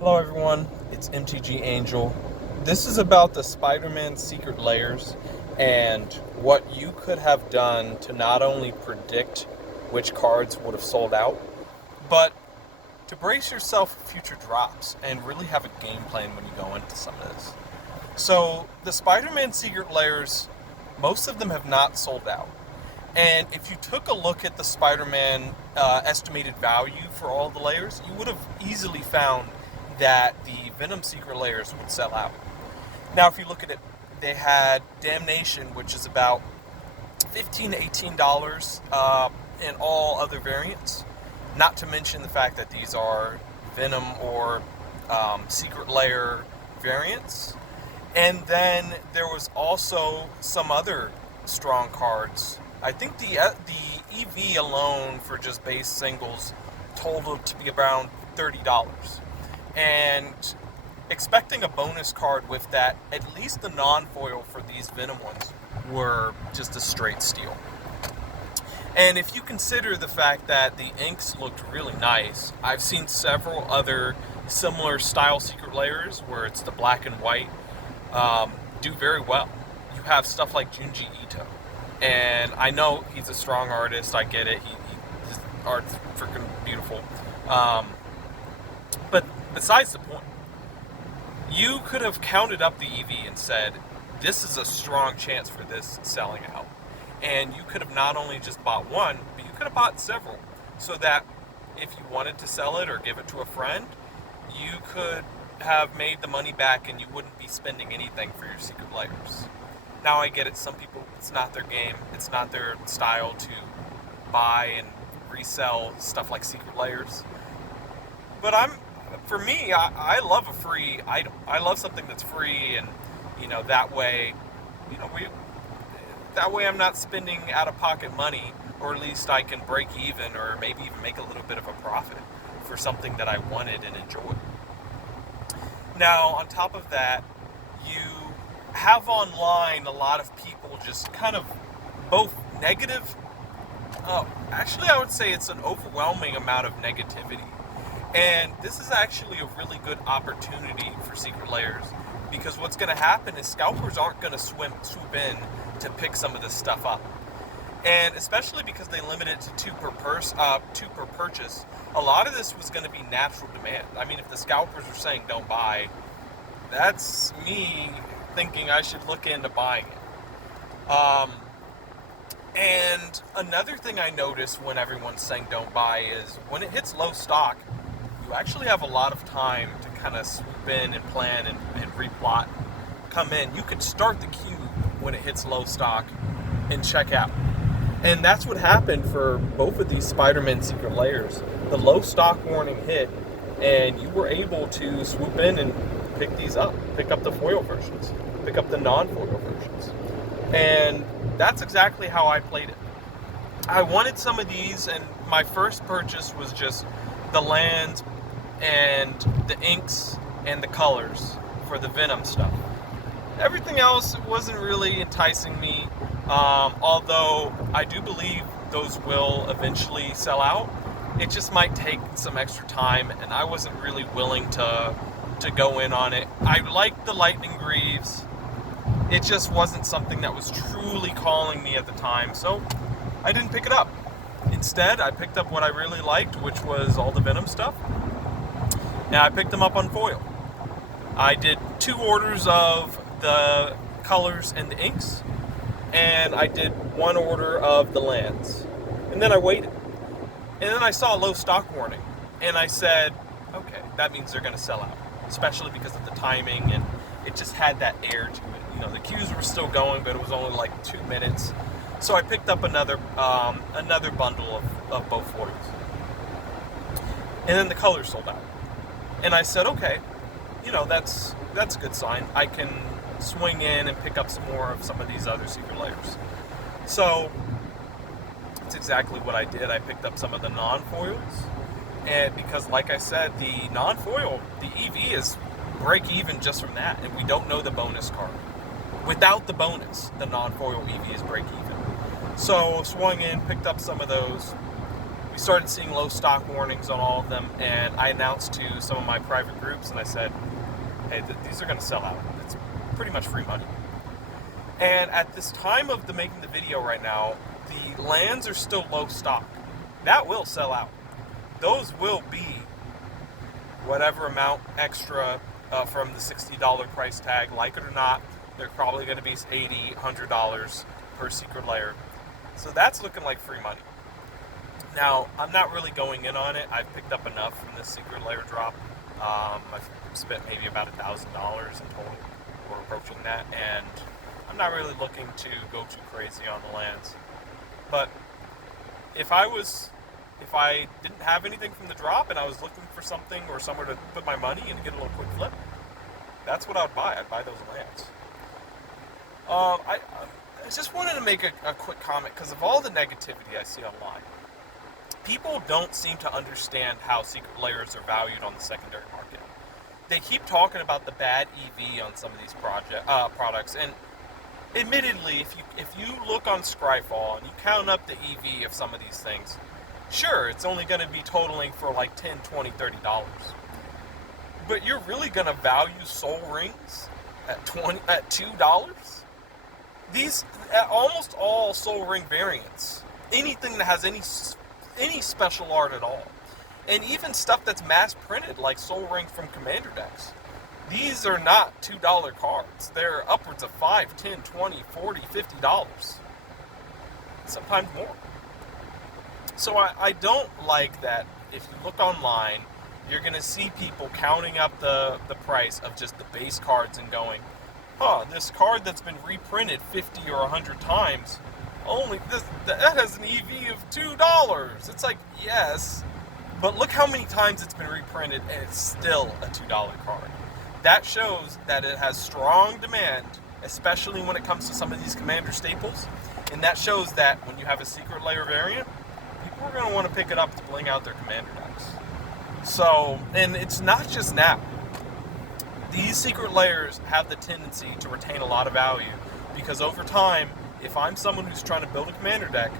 Hello everyone, it's MTG Angel. This is about the Spider-Man Secret Layers and what you could have done to not only predict which cards would have sold out, but to brace yourself for future drops and really have a game plan when you go into some of this. So, the Spider-Man Secret Layers, most of them have not sold out. And if you took a look at the Spider-Man estimated value for all the layers, you would have easily found that the Venom Secret Layers would sell out. Now, if you look at it, they had Damnation, which is about $15 to $18 in all other variants. Not to mention the fact that these are Venom or Secret Layer variants. And then there was also some other strong cards. I think the EV alone for just base singles totaled to be around $30. And expecting a bonus card with that, at least the non-foil for these Venom ones, were just a straight steal. And if you consider the fact that the inks looked really nice, I've seen several other similar style Secret Layers where it's the black and white do very well. You have stuff like Junji Ito. And I know he's a strong artist, I get it, his art's freaking beautiful. But besides the point, you could have counted up the EV and said, this is a strong chance for this selling out. And you could have not only just bought one, but you could have bought several. So that if you wanted to sell it or give it to a friend, you could have made the money back and you wouldn't be spending anything for your Secret Layers. Now I get it, some people, it's not their game, it's not their style to buy and resell stuff like Secret Layers. But for me, I love a free item. I love something that's free, and that way, that way I'm not spending out of pocket money, or at least I can break even, or maybe even make a little bit of a profit for something that I wanted and enjoyed. Now, on top of that, you have online a lot of people just kind of both negative. Actually, I would say it's an overwhelming amount of negativity. And this is actually a really good opportunity for Secret Layers, because what's going to happen is scalpers aren't going to swoop in to pick some of this stuff up. And especially because they limit it to two per purchase, a lot of this was going to be natural demand. I mean, if the scalpers are saying don't buy, that's me thinking I should look into buying it. And another thing I notice when everyone's saying don't buy is when it hits low stock, you actually have a lot of time to kind of swoop in and plan and replot, come in. You could start the queue when it hits low stock and check out. And that's what happened for both of these Spider-Man Secret Layers. The low stock warning hit, and you were able to swoop in and pick these up. Pick up the foil versions. Pick up the non-foil versions. And that's exactly how I played it. I wanted some of these, and my first purchase was just the land and the inks and the colors for the Venom stuff. Everything else wasn't really enticing me, although I do believe those will eventually sell out. It just might take some extra time, and I wasn't really willing to go in on it. I liked the Lightning Greaves. It just wasn't something that was truly calling me at the time, so I didn't pick it up. Instead, I picked up what I really liked, which was all the Venom stuff. And I picked them up on foil. I did 2 orders of the colors and the inks, and I did 1 order of the lands. And then I waited. And then I saw a low stock warning, and I said, okay, that means they're going to sell out, especially because of the timing, and it just had that air to it. The queues were still going, but it was only like 2 minutes. So I picked up another bundle of both foils. And then the colors sold out. And I said, okay, that's a good sign. I can swing in and pick up some more of some of these other Secret Layers. So that's exactly what I did. I picked up some of the non-foils. And because, like I said, the non-foil, the EV is break even just from that. And we don't know the bonus card. Without the bonus, the non-foil EV is break even. So swung in, picked up some of those. We started seeing low stock warnings on all of them, and I announced to some of my private groups, and I said, hey, these are going to sell out. It's pretty much free money. And at this time of making the video right now, the lands are still low stock. That will sell out. Those will be whatever amount extra from the $60 price tag. Like it or not, they're probably going to be $80, $100 per secret layer. So that's looking like free money. Now, I'm not really going in on it. I've picked up enough from this secret layer drop. I've spent maybe about $1,000 in total, or approaching that, and I'm not really looking to go too crazy on the lands. But if I didn't have anything from the drop and I was looking for something or somewhere to put my money and to get a little quick flip, that's what I would buy. I'd buy those lands. I just wanted to make a quick comment because of all the negativity I see online. People don't seem to understand how secret layers are valued on the secondary market. They keep talking about the bad EV on some of these products, and admittedly, if you look on Scryfall and you count up the EV of some of these things, sure, it's only going to be totaling for like $10, $20, $30. But you're really going to value soul rings at $2? These almost all soul ring variants, anything that has any special art at all, and even stuff that's mass printed like soul rings from commander decks, these are not $2 cards. They're upwards of $5, $10, $20, $40, $50, sometimes more. So I don't like that. If you look online, you're going to see people counting up the price of just the base cards and going, this card that's been reprinted 50 or 100 times, that has an EV of $2. It's like, yes, but look how many times it's been reprinted and it's still a $2 card. That shows that it has strong demand, especially when it comes to some of these commander staples, and that shows that when you have a secret layer variant, people are going to want to pick it up to bling out their commander decks. So, and it's not just now. These secret layers have the tendency to retain a lot of value because over time, if I'm someone who's trying to build a commander deck,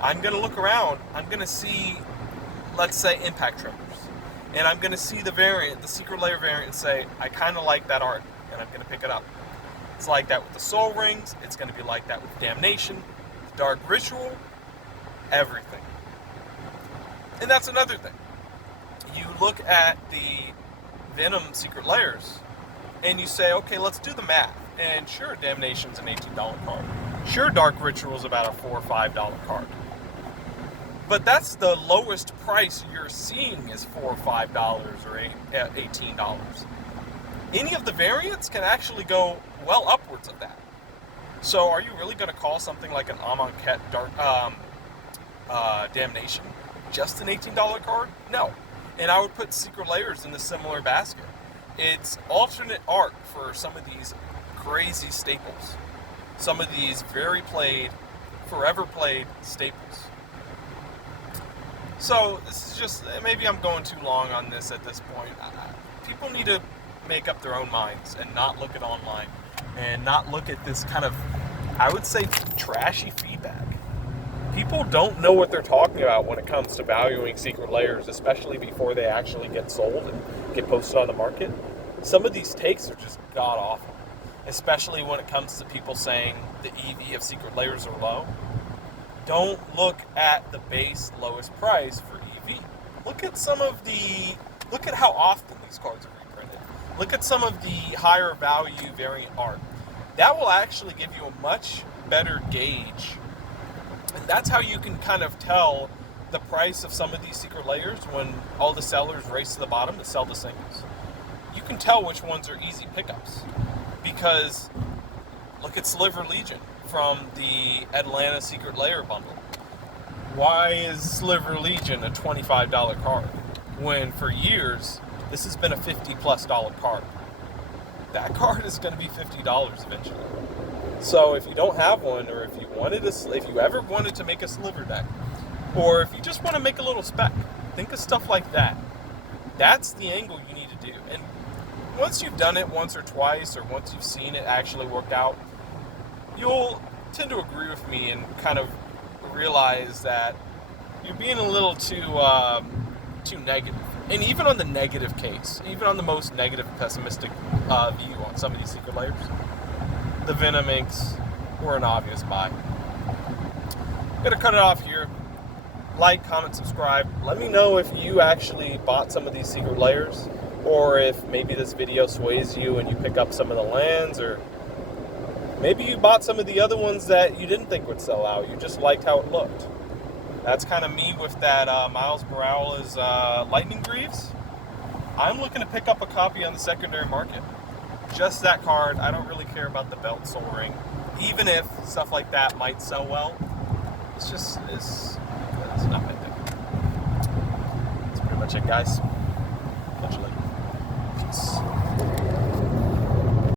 I'm going to look around, I'm going to see, let's say, impact tremors, and I'm going to see the secret layer variant, and say, I kind of like that art, and I'm going to pick it up. It's like that with the soul rings, it's going to be like that with Damnation, Dark Ritual, everything. And that's another thing. You look at the Venom secret layers, and you say, okay, let's do the math. And sure, Damnation's an $18 card. Sure, Dark Ritual's about a $4 or $5 card. But that's the lowest price you're seeing is $4 or $5 or $18. Any of the variants can actually go well upwards of that. So are you really going to call something like an Amonkhet Damnation just an $18 card? No. And I would put Secret Layers in the similar basket. It's alternate art for some of these crazy staples. Some of these very played, forever played staples. So this is just, maybe I'm going too long on this at this point. People need to make up their own minds and not look at online and not look at this kind of, I would say, trashy feedback. People don't know what they're talking about when it comes to valuing secret layers, especially before they actually get sold and get posted on the market. Some of these takes are just god-awful, especially when it comes to people saying the EV of secret layers are low. Don't look at the base lowest price for EV. Look at how often these cards are reprinted. Look at some of the higher value variant art. That will actually give you a much better gauge. And that's how you can kind of tell the price of some of these secret layers when all the sellers race to the bottom to sell the singles. You can tell which ones are easy pickups. Because look at Sliver Legion from the Atlanta Secret Layer bundle. Why is Sliver Legion a $25 card when for years this has been a $50+ card? That card is going to be $50 eventually. So if you don't have one, or if you ever wanted to make a sliver deck, or if you just want to make a little spec, think of stuff like that. That's the angle you need to do. And once you've done it once or twice, or once you've seen it actually work out, you'll tend to agree with me and kind of realize that you're being a little too negative. And even on the negative case, even on the most negative, pessimistic view on some of these secret layers, the Venom inks were an obvious buy. Gonna cut it off here. Like, comment, subscribe. Let me know if you actually bought some of these secret layers, or if maybe this video sways you and you pick up some of the lands, or maybe you bought some of the other ones that you didn't think would sell out. You just liked how it looked. That's kind of me with that Miles Morales Lightning Greaves. I'm looking to pick up a copy on the secondary market. Just that card. I don't really care about the belt soul ring. Even if stuff like that might sell well, it's not my thing. That's pretty much it, guys. Catch you later. Peace.